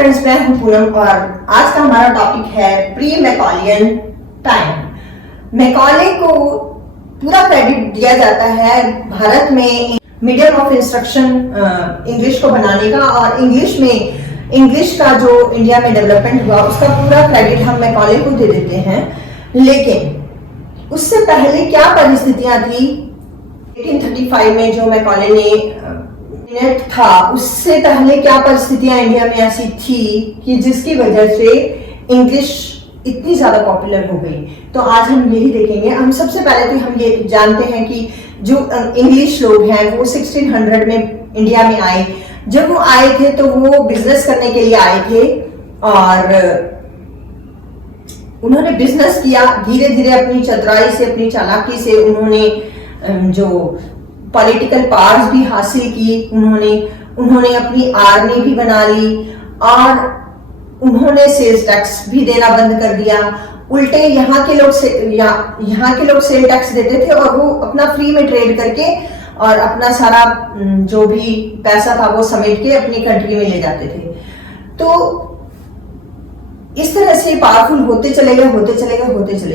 Friends, मैं हूं पूनम और आज का हमारा टॉपिक है प्री मैकॉलियन टाइम। मैकॉले को पूरा क्रेडिट दिया जाता है भारत में मीडियम ऑफ इंस्ट्रक्शन इंग्लिश को बनाने का, और इंग्लिश का जो इंडिया में डेवलपमेंट हुआ उसका पूरा क्रेडिट हम मैकॉले को दे देते हैं। लेकिन उससे पहले क्या परिस्थितियां थी 1835 में जो मैकॉले ने था, उससे पहले क्या परिस्थितियां इंडिया में ऐसी थी कि जिसकी वजह से इंग्लिश इतनी ज्यादा पॉपुलर हो गई। तो आज हम यही देखेंगे। हम सबसे पहले तो हम ये जानते हैं कि जो इंग्लिश लोग हैं वो 1600 में इंडिया में आए। जब वो आए थे तो वो बिजनेस करने के लिए आए थे और उन्होंने बिजनेस किया। धीरे धीरे अपनी चतुराई से, अपनी चालाकी से उन्होंने जो पॉलिटिकल पावर्स भी हासिल की, उन्होंने अपनी आर्मी भी बना ली और उन्होंने सेल्स टैक्स भी देना बंद कर दिया। उल्टे यहाँ के लोग सेल टैक्स देते थे और वो अपना फ्री में ट्रेड करके और अपना सारा जो भी पैसा था वो समेट के अपनी कंट्री में ले जाते थे। तो इस तरह से पावरफुल होते चले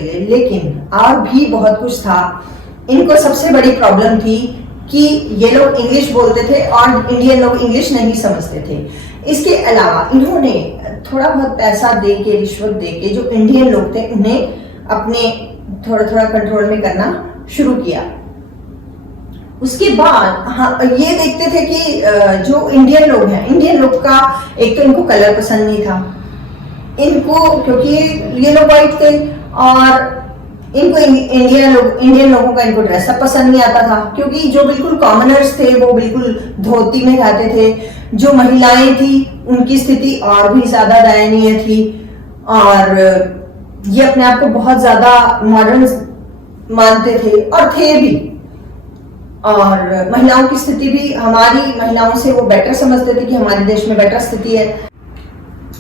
गए। लेकिन और भी बहुत कुछ था। इनको सबसे बड़ी प्रॉब्लम थी कि ये लोग इंग्लिश बोलते थे और इंडियन लोग इंग्लिश नहीं समझते थे। इसके अलावा इन्होंने थोड़ा बहुत पैसा दे के, रिश्वत दे के जो इंडियन लोग थे उन्हें अपने थोड़ा कंट्रोल में करना शुरू किया। उसके बाद ये देखते थे कि जो इंडियन लोग का एक तो इनको कलर पसंद नहीं था इनको, क्योंकि ये लोग वाइट थे, और इनको इंडियन लोगों का इनको ड्रेसअप पसंद नहीं आता था, क्योंकि जो बिल्कुल कॉमनर्स थे वो बिल्कुल धोती में रहते थे। जो महिलाएं थी उनकी स्थिति और भी ज्यादा दयनीय थी और ये अपने आप को बहुत ज्यादा मॉडर्न मानते थे और थे भी। और महिलाओं की स्थिति भी हमारी महिलाओं से वो बेटर समझते थे कि हमारे देश में बेटर स्थिति है।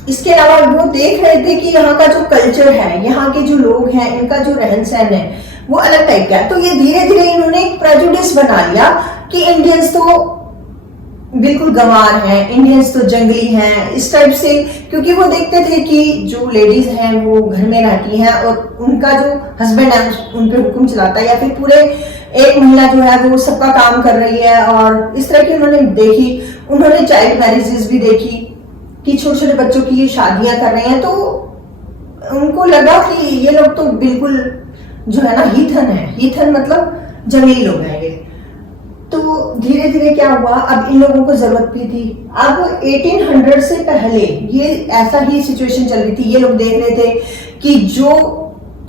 इसके अलावा वो देख रहे थे कि यहाँ का जो कल्चर है, यहाँ के जो लोग हैं, इनका जो रहन सहन है वो अलग टाइप का है। तो ये धीरे धीरे इन्होंने एक प्रेजुडिस बना लिया कि इंडियंस तो बिल्कुल गंवार हैं, इंडियंस तो जंगली हैं, इस टाइप से। क्योंकि वो देखते थे कि जो लेडीज हैं वो घर में रहती हैं और उनका जो हस्बैंड है उन पे हुक्म चलाता है, या फिर पूरे एक महिला जो है वो सबका काम कर रही है। और इस तरह की उन्होंने चाइल्ड मैरिजेस भी देखी कि छोटे छोटे बच्चों की ये शादियां कर रहे हैं। तो उनको लगा कि ये लोग तो बिल्कुल जो है ना हीथन मतलब जंगली लोग हैं ये। तो धीरे धीरे क्या हुआ, अब इन लोगों को जरूरत भी थी। अब 1800 से पहले ये ऐसा ही सिचुएशन चल रही थी। ये लोग देख रहे थे कि जो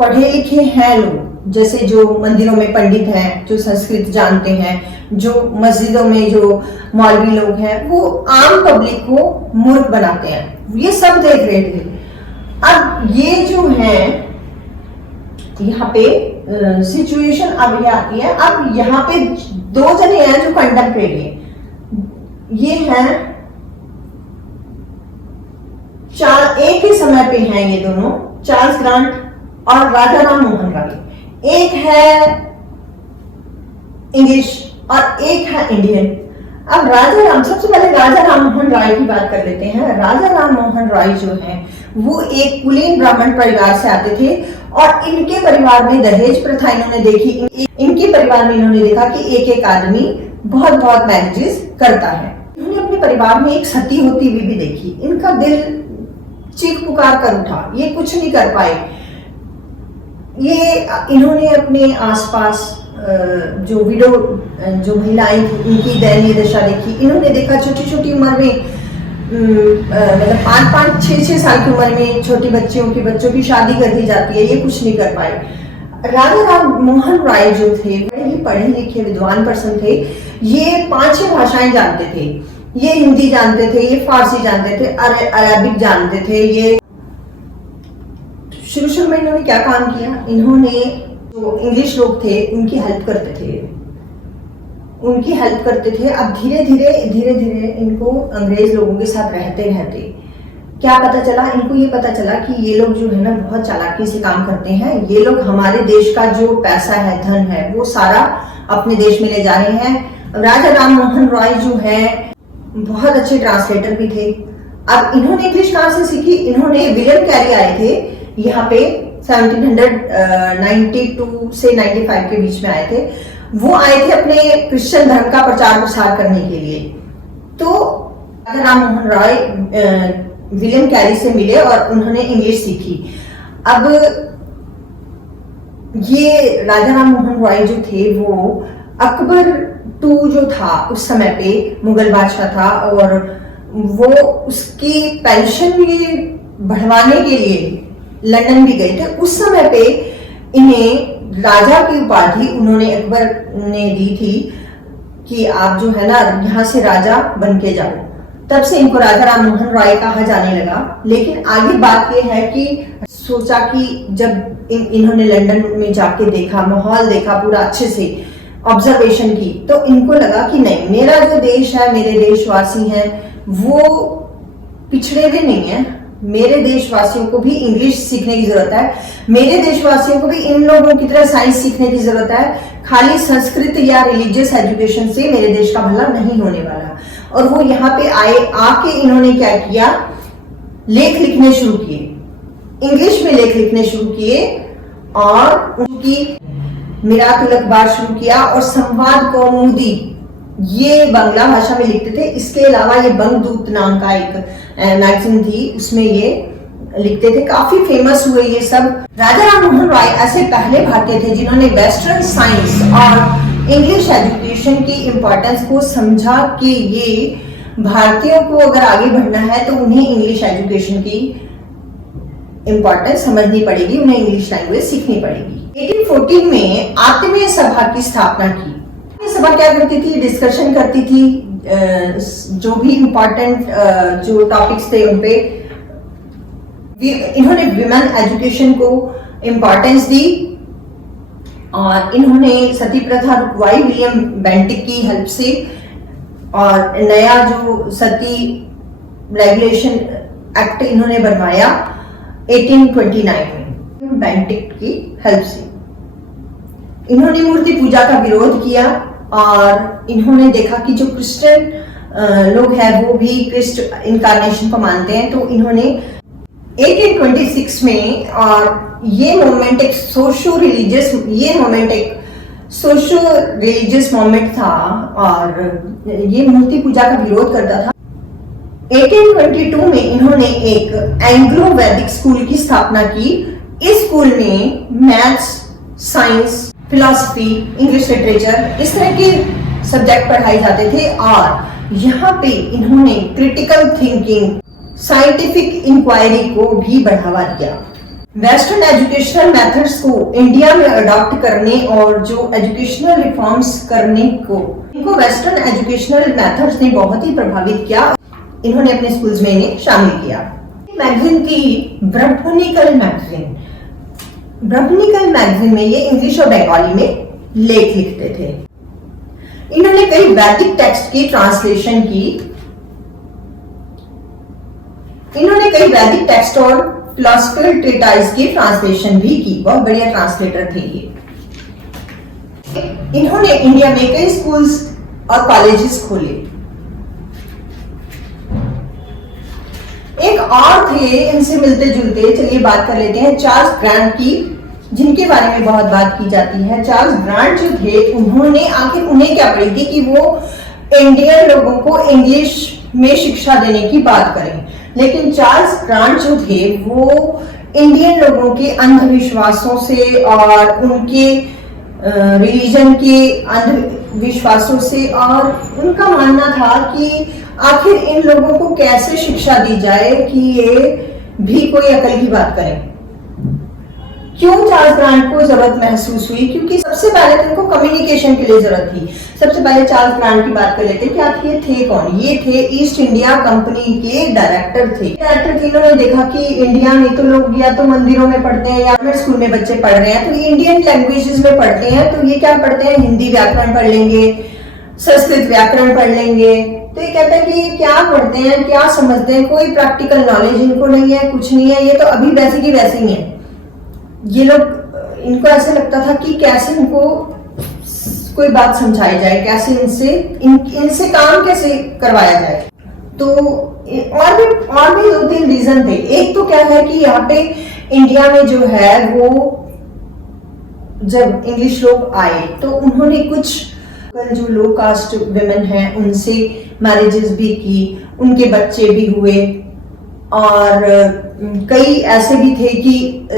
पढ़े लिखे हैं लोग, जैसे जो मंदिरों में पंडित हैं, जो संस्कृत जानते हैं, जो मस्जिदों में जो मौलवी लोग हैं, वो आम पब्लिक को मूर्ख बनाते हैं। ये सब देख रहे थे। अब ये जो है यहाँ पे सिचुएशन अब ये आती है। अब यहाँ पे दो जने हैं जो कंटेम्परेरी हैं। ये हैं एक ही समय पे हैं ये दोनों, चार्ल्स ग्रांट और राजा राम मोहन राय। एक है इंग्लिश और एक है इंडियन। अब सबसे पहले राजा राम मोहन राय की बात कर लेते हैं। राजा राम मोहन राय जो हैं वो एक कुलीन ब्राह्मण परिवार से आते थे और इनके परिवार में दहेज प्रथा इन्होंने देखी। इनके परिवार में इन्होंने देखा कि एक आदमी बहुत मैरिजेस करता है। इन्होंने अपने परिवार में एक सती होती हुई भी देखी। इनका दिल चीख पुकार कर उठा, ये कुछ नहीं कर पाए। इन्होंने अपने आसपास जो विडो जो महिलाएं थी उनकी दयनीय दशा देखी। इन्होंने देखा छोटी उम्र में मतलब 5-5, 6-6 साल की उम्र में छोटी बच्चों की शादी कर दी जाती है। ये कुछ नहीं कर पाए। राजा राम मोहन राय जो थे बड़े ही पढ़े लिखे विद्वान पर्सन थे। ये 5-6 भाषाएं जानते थे। ये हिंदी जानते थे, ये फारसी जानते थे, अरबिक जानते थे। ये शुरू में इन्होंने क्या काम किया, इन्होंने जो इंग्लिश लोग थे उनकी हेल्प करते थे। अब धीरे धीरे इनको अंग्रेज लोगों के साथ रहते क्या पता चला, इनको ये पता चला कि ये लोग जो है ना बहुत चालाकी से काम करते हैं। ये लोग हमारे देश का जो पैसा है, धन है, वो सारा अपने देश में ले जा रहे हैं। राजा राम मोहन रॉय जो है बहुत अच्छे ट्रांसलेटर भी थे अब इन्होंने इंग्लिश कहाँ से सीखी? इन्होंने विलियम कैरी आए थे यहाँ पे 1792 से 95 के बीच में आए थे। वो आए थे अपने क्रिश्चियन धर्म का प्रचार प्रसार करने के लिए। तो राजा राम मोहन रॉय विलियम कैरी से मिले और उन्होंने इंग्लिश सीखी। अब ये राजा राम मोहन रॉय जो थे वो अकबर II जो था उस समय पे मुगल बादशाह था, और वो उसकी पेंशन भी बढ़वाने के लिए लंदन भी गए थे। उस समय पे इन्हें राजा की उपाधि उन्होंने अकबर ने दी थी कि आप जो है ना यहाँ से राजा बन के जाओ। तब से इनको राजा राम मोहन रॉय कहा जाने लगा। लेकिन आगे बात यह है कि सोचा कि जब इन्होंने लंदन में जाके देखा, माहौल देखा, पूरा अच्छे से ऑब्जर्वेशन की, तो इनको लगा कि नहीं, मेरा जो देश है, मेरे देशवासी हैं, वो पिछड़े हुए नहीं है। मेरे देशवासियों को भी इंग्लिश सीखने की जरूरत है। मेरे देशवासियों को भी इन लोगों की तरह साइंस सीखने की जरूरत है। खाली संस्कृत या रिलीजियस एजुकेशन से मेरे देश का भला नहीं होने वाला। और वो यहाँ पे आके इन्होंने क्या किया, लेख लिखने शुरू किए, इंग्लिश में लेख लिखने शुरू किए, और उनकी मिरातुल अखबार शुरू किया, और संवाद कौमुदी ये बांग्ला भाषा में लिखते थे। इसके अलावा ये बंगदूत नाम का एक मैगजीन थी, उसमें ये लिखते थे। काफी फेमस हुए ये सब। राजा राम मोहन रॉय ऐसे पहले भारतीय थे जिन्होंने वेस्टर्न साइंस और इंग्लिश एजुकेशन की इंपॉर्टेंस को समझा कि ये भारतीयों को अगर आगे बढ़ना है तो उन्हें इंग्लिश एजुकेशन की इंपॉर्टेंस समझनी पड़ेगी, उन्हें इंग्लिश लैंग्वेज सीखनी पड़ेगी। 1814 में आत्मीय सभा की स्थापना की। सभा क्या करती थी? डिस्कशन करती थी, जो भी इंपॉर्टेंट जो टॉपिक्स थे उन पे। इन्होंने विमेन एजुकेशन को इंपॉर्टेंस दी, और इन्होंने सती प्रथा रुकवाई विलियम बेंटिक की हेल्प से, और नया जो सती रेगुलेशन एक्ट इन्होंने बनवाया 1829 में बेंटिक की हेल्प से। इन्होंने मूर्ति पूजा का विरोध किया, और इन्होंने देखा कि जो क्रिश्चियन लोग हैं वो भी क्रिस्ट इनकारनेशन को मानते हैं। तो इन्होंने 1826 में, और ये मूवमेंट एक सोशो रिलीजियस मूवमेंट था, और ये मूर्ति पूजा का विरोध करता था। 1822 में इन्होंने एक एंग्लो वैदिक स्कूल की स्थापना की। इस स्कूल में maths, science, philosophy, English literature, इस तरह के सब्जेक्ट पढ़ाए जाते थे, और यहाँ पे इन्होंने क्रिटिकल थिंकिंग, साइंटिफिक इंक्वायरी को भी बढ़ावा दिया। वेस्टर्न एजुकेशनल मेथड्स को इंडिया में अडॉप्ट करने और जो एजुकेशनल रिफॉर्म्स करने को, इनको वेस्टर्न एजुकेशनल मेथड्स ने बहुत ही प्रभावित किया। इन्होंने अपने स्कूल्स में इन्हें शामिल किया। मैगजीन थी ब्रह्मनिकल मैगजीन। ब्रह्मनिकल मैगजीन में ये इंग्लिश और बंगाली में लेख लिखते थे। इन्होंने कई वैदिक टेक्स्ट की ट्रांसलेशन की। इन्होंने कई वैदिक टेक्स्ट और फिलोसफिकल ट्रीटाइज की ट्रांसलेशन भी की। बहुत बढ़िया ट्रांसलेटर थे ये। इन्होंने इंडिया में कई स्कूल्स और कॉलेजेस खोले। एक और थे इनसे मिलते जुलते, चलिए बात कर लेते हैं चार्ल्स ग्रांट की, जिनके बारे में बहुत बात की जाती है। चार्ल्स ग्रांट जो थे, उन्होंने आखिर उन्हें क्या पड़ी थी कि वो इंडियन लोगों को इंग्लिश में शिक्षा देने की बात करें। लेकिन चार्ल्स ग्रांट जो थे वो इंडियन लोगों के अंधविश्वासों से और उनके रिलीजन के अंधविश्वासों से, और उनका मानना था कि आखिर इन लोगों को कैसे शिक्षा दी जाए कि ये भी कोई अकल की बात करें। क्यों चार्ल्स ग्रांट को जरूरत महसूस हुई? क्योंकि सबसे पहले तो इनको कम्युनिकेशन के लिए जरूरत थी। सबसे पहले चार्ल्स ग्रांट की बात कर लेते हैं कि आखिर ये थे कौन। ये थे ईस्ट इंडिया कंपनी के डायरेक्टर थे। इन्होंने देखा कि इंडिया में तो लोग या तो मंदिरों में पढ़ते हैं या स्कूल में बच्चे पढ़ रहे हैं, तो ये इंडियन लैंग्वेजेस में पढ़ते हैं, तो ये क्या पढ़ते हैं, हिंदी व्याकरण पढ़ लेंगे, संस्कृत व्याकरण पढ़ लेंगे। तो ये कहते हैं कि ये क्या पढ़ते हैं, क्या समझते हैं, कोई प्रैक्टिकल नॉलेज इनको नहीं है, कुछ नहीं है, ये तो अभी वैसे की वैसे ही है। ये लोग, इनको ऐसे लगता था कि कैसे इनको कोई बात समझाई जाए, कैसे इनसे काम कैसे करवाया जाए। तो और भी 2-3 रीजन थे। एक तो क्या है कि यहाँ पे इंडिया में जो है वो जब इंग्लिश लोग आए तो उन्होंने कुछ जो लो कास्ट विमेन हैं उनसे मैरिजेस भी की, उनके बच्चे भी हुए, और कई ऐसे भी थे कि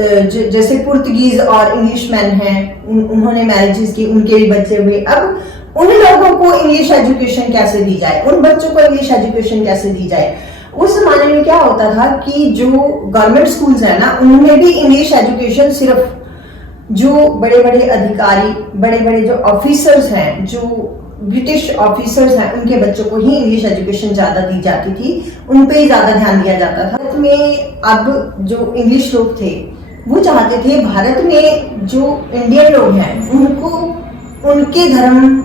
जैसे पुर्तगीज और इंग्लिश मैन हैं, उन्होंने मैरिजेस की, उनके भी बच्चे हुए। अब उन लोगों को इंग्लिश एजुकेशन कैसे दी जाए, उन बच्चों को इंग्लिश एजुकेशन कैसे दी जाए। उस जमाने में क्या होता था कि जो गवर्नमेंट स्कूल्स है ना, उनमें भी इंग्लिश एजुकेशन सिर्फ जो बड़े बड़े अधिकारी, बड़े बड़े जो ऑफिसर्स हैं, जो ब्रिटिश ऑफिसर्स हैं, उनके बच्चों को ही इंग्लिश एजुकेशन ज्यादा दी जाती थी, उन पे ही ज्यादा ध्यान दिया जाता था। भारत में अब जो इंग्लिश लोग थे वो चाहते थे भारत में जो इंडियन लोग हैं उनको उनके धर्म,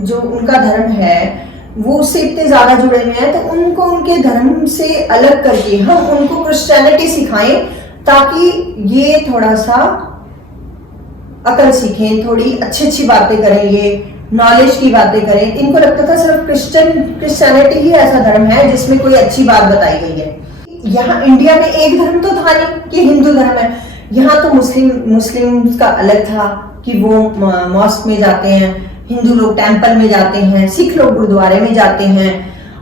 जो उनका धर्म है वो उससे इतने ज्यादा जुड़े हुए हैं, तो उनको उनके धर्म से अलग करके हम उनको क्रिश्चियनिटी सिखाएं ताकि ये थोड़ा सा अकल सीखें, थोड़ी अच्छी अच्छी बातें करें, ये नॉलेज की बातें करें। इनको लगता था सिर्फ क्रिश्चियनिटी ही ऐसा धर्म है जिसमें कोई अच्छी बात बताई गई है। यहाँ इंडिया में एक धर्म तो था नहीं कि हिंदू धर्म है, यहाँ तो मुस्लिम का अलग था कि वो मॉस्क में जाते हैं, हिंदू लोग टेंपल में जाते हैं, सिख लोग गुरुद्वारे में जाते हैं,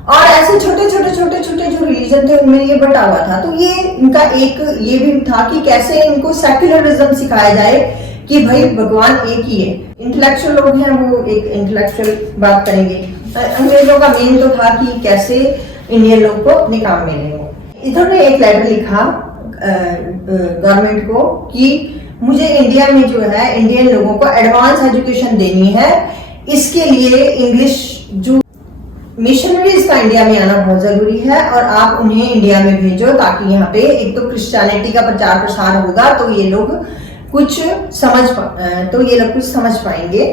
और ऐसे छोटे छोटे जो रिलीजन थे उनमें ये बटा हुआ था। तो ये इनका एक ये भी था कि कैसे इनको सेक्युलरिज्म सिखाया जाए कि भाई भगवान एक ही है। इंटेलेक्चुअल लोग हैं वो एक इंटेलेक्चुअल बात करेंगे, अंग्रेजों का मेन तो था कि कैसे इंडियन लोग को अपने काम में लेंगे। इन्होंने एक लेटर लिखा गवर्नमेंट को कि मुझे इंडिया में जो है इंडियन लोगों को एडवांस एजुकेशन देनी है, इसके लिए इंग्लिश जो मिशनरीज का इंडिया में आना बहुत जरूरी है, और आप उन्हें इंडिया में भेजो ताकि यहाँ पे एक तो क्रिश्चियनिटी का प्रचार प्रसार होगा तो ये लोग कुछ समझ पाएंगे।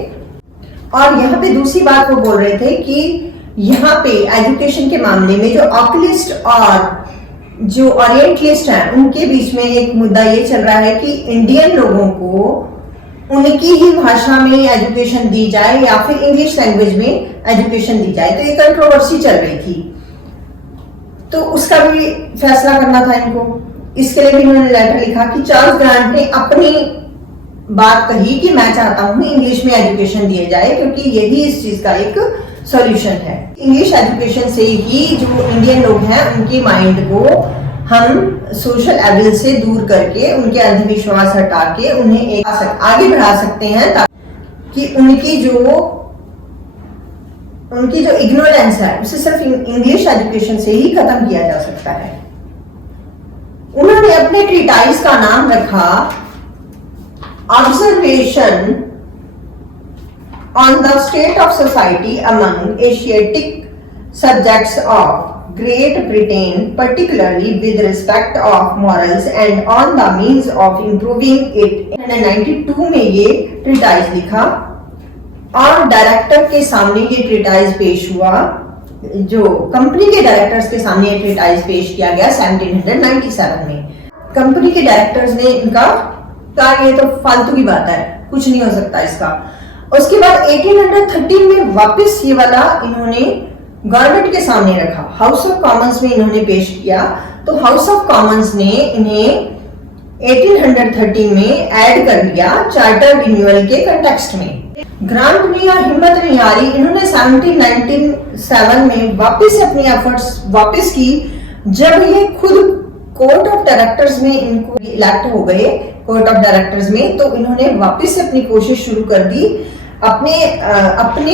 और यहाँ पे दूसरी बात वो बोल रहे थे कि यहाँ पे एजुकेशन के मामले में जो ऑक्युलिस्ट और जो ओरिएंटलिस्ट हैं उनके बीच में एक मुद्दा ये चल रहा है कि इंडियन लोगों को उनकी ही भाषा में एजुकेशन दी जाए या फिर इंग्लिश लैंग्वेज में एजुकेशन दी जाए। तो ये कंट्रोवर्सी चल रही थी, तो उसका भी फैसला करना था इनको। इसके लिए भी उन्होंने लेटर लिखा कि चार्ल्स ग्रांट ने अपनी बात कही कि मैं चाहता हूं इंग्लिश में एजुकेशन दिए जाए क्योंकि यही इस चीज का एक सॉल्यूशन है। इंग्लिश एजुकेशन से ही जो इंडियन लोग हैं उनकी माइंड को हम सोशल एविल से दूर करके उनके अंधविश्वास हटा के उन्हें एक आगे बढ़ा सकते हैं ताकि उनकी जो इग्नोरेंस है उसे सिर्फ इंग्लिश एजुकेशन से ही खत्म किया जा सकता है। उन्होंने अपने ट्रीटाइज का नाम रखा observation on the state of society among Asiatic subjects of great Britain particularly with respect of morals and on the means of improving it। 1992 में ये ट्रीटाइज लिखा और डायरेक्टर के सामने ये ट्रीटाइज पेश हुआ, जो कंपनी के डायरेक्टर्स के सामने ये ट्रीटाइज पेश किया गया 1797 में। कंपनी के डायरेक्टर्स ने इनका कहा ये तो फालतू की बात है, कुछ नहीं हो सकता इसका। उसके बाद 1813 में वापस ये वाला इन्होंने गवर्नमेंट के सामने रखा, हाउस ऑफ कॉमन्स में इन्होंने पेश किया। तो हाउस ऑफ कॉमन्स ने इन्हें 1813 में ऐड कर दिया चार्टर रिन्यूअल के कंटेक्स्ट में। ग्रांट ने या हिम्मत नहीं हारी, इन्होंने 1797 में वापस अपनी एफर्ट्स वापस की। जब ये खुद कोर्ट ऑफ डायरेक्टर्स में इनको इलेक्ट हो गए, कोर्ट ऑफ डायरेक्टर्स में, तो इन्होंने वापस से अपनी कोशिश शुरू कर दी। अपने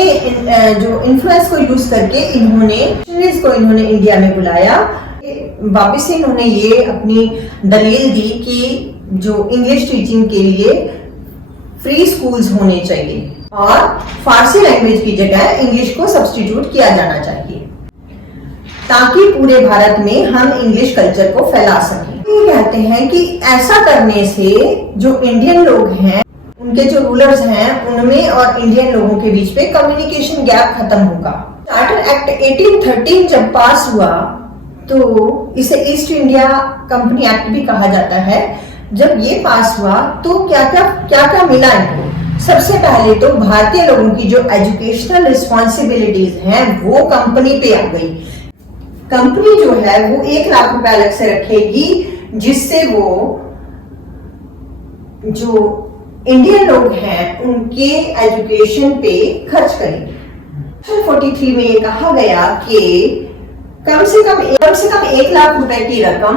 जो इन्फ्लुएंस को यूज करके इन्होंने इंडिया में बुलाया। वापस से इन्होंने ये अपनी दलील दी कि जो इंग्लिश टीचिंग के लिए फ्री स्कूल्स होने चाहिए और फारसी लैंग्वेज की जगह इंग्लिश को सब्स्टिट्यूट किया जाना चाहिए ताकि पूरे भारत में हम इंग्लिश कल्चर को फैला सकें। ये कहते हैं कि ऐसा करने से जो इंडियन लोग हैं, उनके जो रूलर्स हैं, उनमें और इंडियन लोगों के बीच में कम्युनिकेशन गैप खत्म होगा। चार्टर एक्ट 1813 जब पास हुआ तो इसे ईस्ट इंडिया कंपनी एक्ट भी कहा जाता है। जब ये पास हुआ तो क्या क्या मिला इनको? सबसे पहले तो भारतीय लोगों की जो एजुकेशनल रिस्पॉन्सिबिलिटीज हैं वो कंपनी पे आ गई। कंपनी जो है वो 1 लाख रुपए अलग से रखेगी, जिससे वो जो इंडियन लोग हैं उनके एजुकेशन पे खर्च करेंगे। सेक्शन 43 में ये कहा गया कि कम से कम 1 लाख रुपए की रकम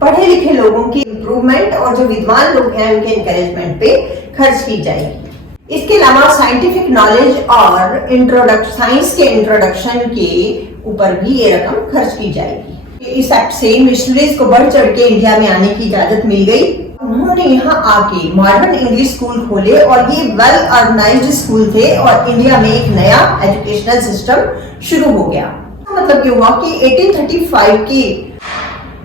पढ़े लिखे लोगों की इंप्रूवमेंट और जो विद्वान लोग हैं उनके एनकरेजमेंट पे खर्च की जाएगी। इसके अलावा साइंटिफिक नॉलेज और साइंस के इंट्रोडक्शन के ऊपर भी ये रकम खर्च की जाएगी। इस एक्ट से मिशनरीज को बढ़ चढ़ के इंडिया में आने की इजाजत मिल गई। उन्होंने यहाँ आके मॉडर्न इंग्लिश स्कूल खोले और ये वेल ऑर्गेनाइज्ड स्कूल थे और इंडिया में एक नया एजुकेशनल सिस्टम शुरू हो गया। मतलब ये हुआ कि 1835 की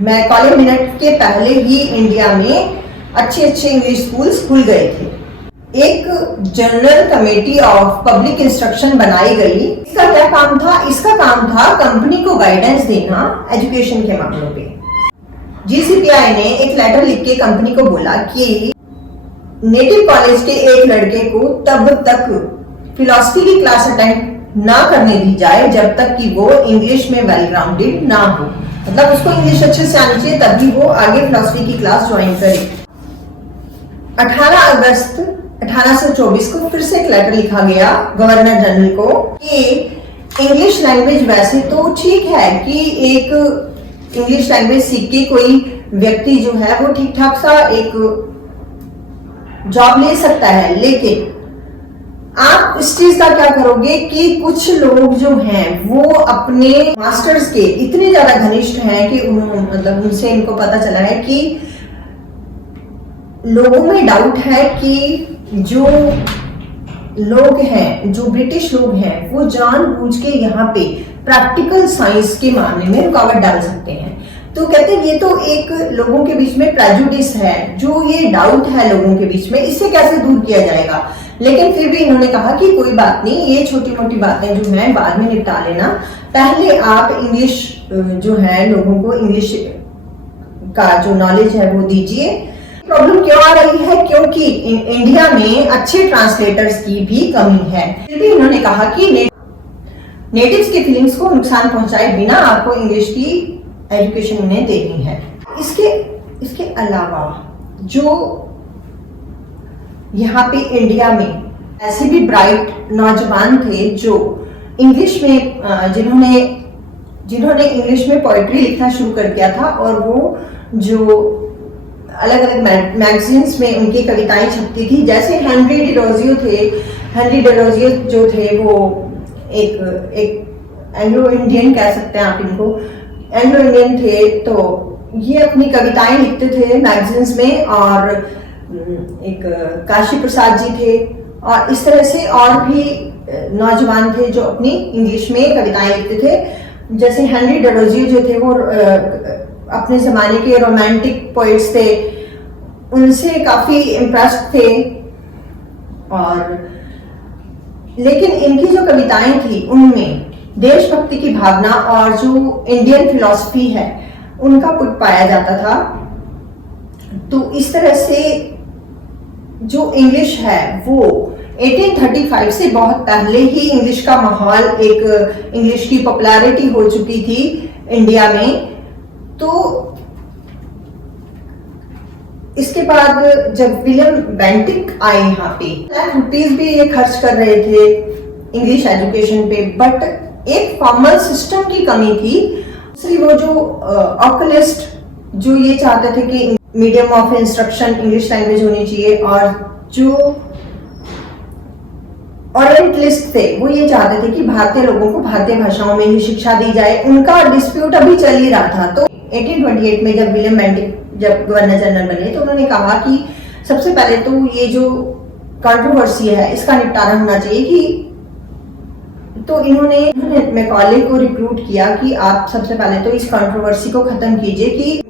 मैकॉले मिनट के पहले ही इंडिया में अच्छे इंग्लिश स्कूल्स खुल गए थे। एक general committee of public instruction बनाई गई। इसका क्या काम था? इसका काम था कंपनी को गाइडेंस देना एजुकेशन के मामलों पे। जीसीपीआई ने एक लेटर लिख के कंपनी को बोला कि नेटिव कॉलेज के एक लड़के को तब तक फिलॉसफी की क्लास अटेंड ना करने दी जाए जब तक कि वो इंग्लिश में वेल ग्राउंडेड ना हो। मतलब उसको इंग्लिश अच्छे से आनी चाहिए तभी वो आगे फिलॉसफी की क्लास ज्वाइन करे। 18 अगस्त 1824 को फिर से एक लेटर लिखा गया गवर्नर जनरल को कि इंग्लिश लैंग्वेज वैसे तो ठीक है कि एक इंग्लिश लैंग्वेज सीख के कोई व्यक्ति जो है वो ठीक ठाक सा एक जॉब ले सकता है, लेकिन आप इस चीज का क्या करोगे कि कुछ लोग जो हैं वो अपने मास्टर्स के इतने ज्यादा घनिष्ठ हैं कि मतलब उनसे इनको पता चला है कि लोगों में डाउट है कि जो लोग हैं, जो ब्रिटिश लोग हैं, वो जानबूझ के यहाँ पे प्रैक्टिकल साइंस के मामले में रुकावट डाल सकते हैं। तो कहते हैं ये तो एक लोगों के बीच में प्रेजुडिस है, जो ये डाउट है लोगों के बीच में, इससे कैसे दूर किया जाएगा। लेकिन फिर भी इन्होंने कहा कि कोई बात नहीं, ये छोटी मोटी बातें जो हैं बाद में निपटा लेना, पहले आप इंग्लिश जो है लोगों को इंग्लिश का जो नॉलेज है वो दीजिए। प्रॉब्लम क्यों आ रही है? क्योंकि इंडिया में अच्छे ट्रांसलेटर्स की भी कमी है। फिर भी इन्होंने कहा कि नेटिव्स की फीलिंग्स को नुकसान पहुंचाए बिना आपको इंग्लिश की एजुकेशन उन्हें देनी है। इसके अलावा जो यहाँ पे इंडिया में ऐसे भी ब्राइट नौजवान थे जो इंग्लिश में जिन्होंने इंग्लिश में पोएट्री लिखना शुरू कर दिया था और वो जो अलग अलग मैगजीन्स में उनकी कविताएं छपती थी। जैसे हेनरी डेरोजियो जो थे वो एक एंग्लो इंडियन कह सकते हैं आप इनको, एंग्लो इंडियन थे। तो ये अपनी कविताएं लिखते थे मैगजीन्स में। और एक काशी प्रसाद जी थे और इस तरह से और भी नौजवान थे जो अपनी इंग्लिश में कविताएं लिखते थे। जैसे हेनरी डेरोजियो जो थे वो अपने जमाने के रोमांटिक पोइट्स थे, उनसे काफी इम्प्रेस्ड थे। और लेकिन इनकी जो कविताएं थी उनमें देशभक्ति की भावना और जो इंडियन फिलॉसफी है उनका पुट पाया जाता था। तो इस तरह से जो इंग्लिश है वो 1835 से बहुत पहले ही इंग्लिश का माहौल, एक इंग्लिश की पॉपुलैरिटी हो चुकी थी इंडिया में। तो इसके बाद जब विलियम बेंटिक आए यहाँ पे, ₹1,00,000 भी ये खर्च कर रहे थे इंग्लिश एजुकेशन पे, बट एक फॉर्मल सिस्टम की कमी थी। दूसरी वो जो ऑक्युलिस्ट जो ये चाहते थे कि medium of instruction English language होनी चाहिए, और जो ओरिएंटलिस्ट थे वो ये चाहते थे कि भारतीय लोगों को भारतीय भाषाओं में ही शिक्षा दी जाए। उनका डिस्प्यूट अभी चल ही रहा था। तो 1828 में जब विलियम बेंटिक जब गवर्नर जनरल बने तो उन्होंने कहा कि सबसे पहले तो ये जो कंट्रोवर्सी है इसका निपटारा होना चाहिए कि तो इन्होंने मैकॉले को रिक्रूट किया कि आप सबसे पहले तो इस कंट्रोवर्सी को खत्म कीजिए कि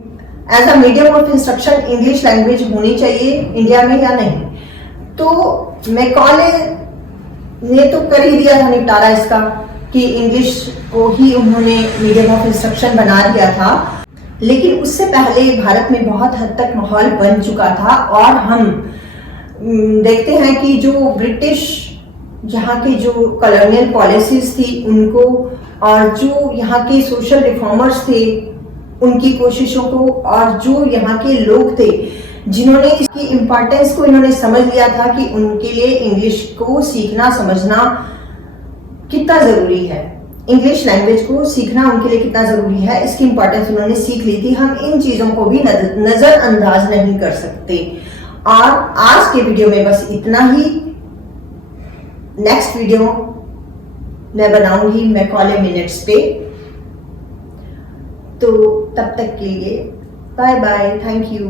as a medium of instruction English language होनी चाहिए इंडिया में या नहीं। तो मैकॉले ने तो कर ही दिया था निपटारा इसका कि इंग्लिश को ही उन्होंने मीडियम ऑफ इंस्ट्रक्शन बना दिया था। लेकिन उससे पहले भारत में बहुत हद तक माहौल बन चुका था और हम देखते हैं कि जो ब्रिटिश जहाँ की जो कॉलोनियल पॉलिसीज थी उनको और जो यहाँ के सोशल रिफॉर्मर्स थे उनकी कोशिशों को, और जो यहाँ के लोग थे जिन्होंने इसकी इम्पोर्टेंस को इन्होंने समझ लिया था कि उनके लिए इंग्लिश को सीखना समझना कितना जरूरी है, इंग्लिश लैंग्वेज को सीखना उनके लिए कितना जरूरी है, इसकी इंपॉर्टेंस उन्होंने सीख ली थी। हम इन चीजों को भी नजरअंदाज नहीं कर सकते। और आज के वीडियो में बस इतना ही। नेक्स्ट वीडियो मैं बनाऊंगी मैकॉले मिनट्स पे। तो तब तक के लिए बाय बाय, थैंक यू।